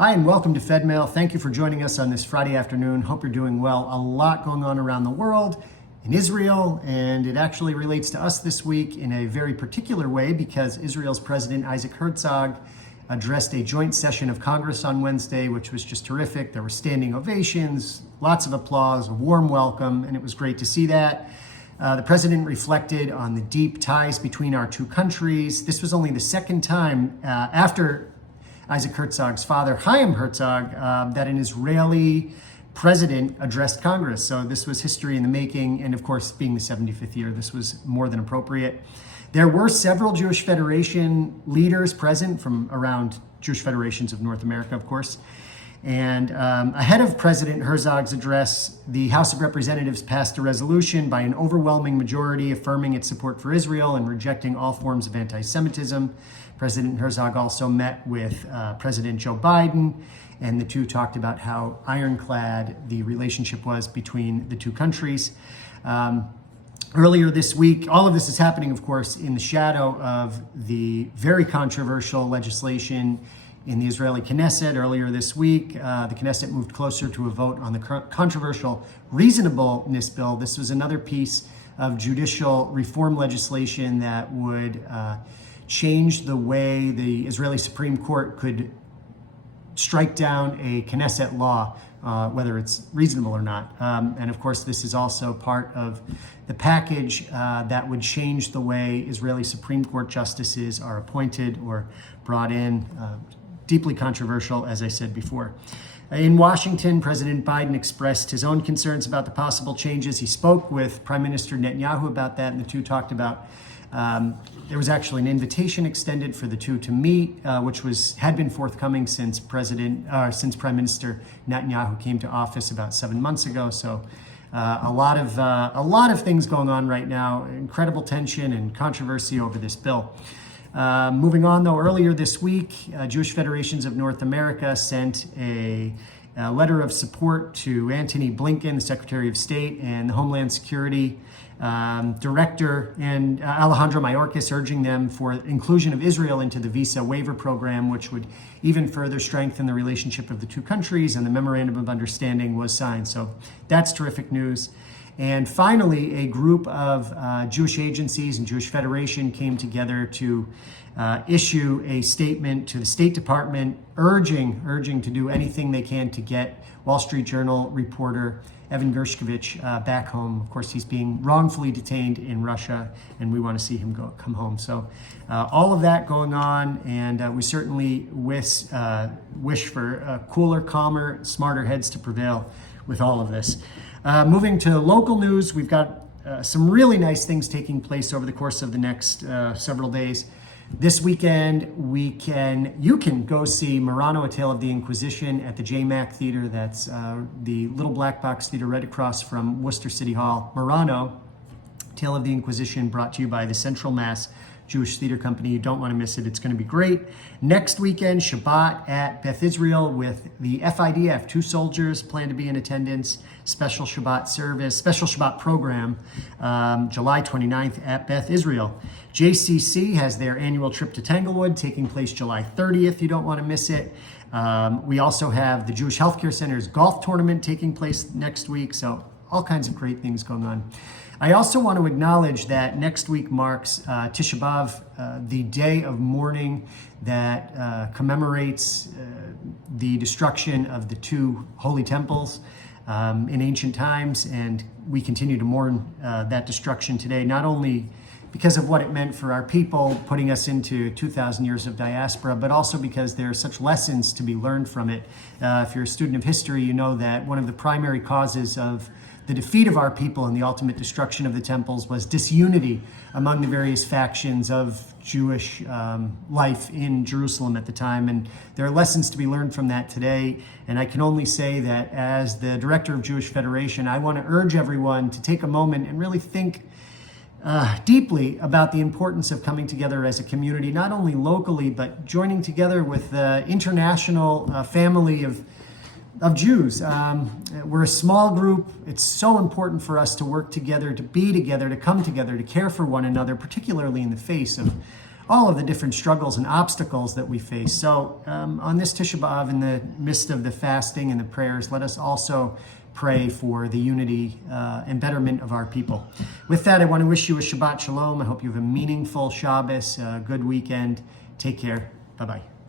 Hi, and welcome to FedMail. Thank you for joining us on this Friday afternoon. Hope you're doing well. A lot going on around the world, in Israel, and it actually relates to us this week in a very particular way because Israel's President Isaac Herzog addressed a joint session of Congress on Wednesday, which was just terrific. There were standing ovations, lots of applause, a warm welcome, and it was great to see that. The president reflected on the deep ties between our two countries. This was only the second time after Isaac Herzog's father, Chaim Herzog, that an Israeli president addressed Congress. So this was history in the making, and of course, being the 75th year, this was more than appropriate. There were several Jewish Federation leaders present from around Jewish Federations of North America, of course. And ahead of President Herzog's address, the House of Representatives passed a resolution by an overwhelming majority affirming its support for Israel and rejecting all forms of anti-Semitism. President Herzog also met with President Joe Biden, and the two talked about how ironclad the relationship was between the two countries. Earlier this week, all of this is happening, of course, in the shadow of the very controversial legislation in the Israeli Knesset. Earlier this week, the Knesset moved closer to a vote on the controversial reasonableness bill. This was another piece of judicial reform legislation that would change the way the Israeli Supreme Court could strike down a Knesset law, whether it's reasonable or not. And of course, this is also part of the package that would change the way Israeli Supreme Court justices are appointed or brought in. Deeply controversial, as I said before. In Washington, President Biden expressed his own concerns about the possible changes. He spoke with Prime Minister Netanyahu about that, and the two talked about there was actually an invitation extended for the two to meet, which had been forthcoming since Prime Minister Netanyahu came to office about 7 months ago. So a lot of things going on right now. Incredible tension and controversy over this bill. Moving on, though, earlier this week, Jewish Federations of North America sent a letter of support to Antony Blinken, the Secretary of State, and the Homeland Security Director, and Alejandro Mayorkas, urging them for inclusion of Israel into the visa waiver program, which would even further strengthen the relationship of the two countries, and the Memorandum of Understanding was signed. So that's terrific news. And finally, a group of Jewish agencies and Jewish Federation came together to issue a statement to the State Department urging to do anything they can to get Wall Street Journal reporter Evan Gershkovich back home. Of course, he's being wrongfully detained in Russia, and we want to see him come home. So all of that going on, and we certainly wish for cooler, calmer, smarter heads to prevail with all of this. Moving to local news, we've got some really nice things taking place over the course of the next several days. This weekend, you can go see Murano, A Tale of the Inquisition at the JMAC Theater. That's the little black box theater right across from Worcester City Hall. Murano, Tale of the Inquisition, brought to you by the Central Mass Jewish Theater Company. You don't want to miss it. It's going to be great. Next weekend, Shabbat at Beth Israel with the FIDF. 2 soldiers plan to be in attendance. Special Shabbat service, special Shabbat program, July 29th at Beth Israel. JCC has their annual trip to Tanglewood taking place July 30th. You don't want to miss it. We also have the Jewish Healthcare Center's golf tournament taking place next week. So all kinds of great things going on. I also want to acknowledge that next week marks Tisha B'Av, the day of mourning that commemorates the destruction of the 2 holy temples in ancient times, and we continue to mourn that destruction today, not only because of what it meant for our people, putting us into 2,000 years of diaspora, but also because there are such lessons to be learned from it. If you're a student of history, you know that one of the primary causes of the defeat of our people and the ultimate destruction of the temples was disunity among the various factions of Jewish life in Jerusalem at the time. And there are lessons to be learned from that today. And I can only say that as the director of Jewish Federation, I want to urge everyone to take a moment and really think deeply about the importance of coming together as a community, not only locally, but joining together with the international family of Jews. We're a small group. It's so important for us to work together, to be together, to come together, to care for one another, particularly in the face of all of the different struggles and obstacles that we face. So on this Tisha B'Av, in the midst of the fasting and the prayers, let us also pray for the unity and betterment of our people. With that, I want to wish you a Shabbat Shalom. I hope you have a meaningful Shabbos, a good weekend. Take care. Bye-bye.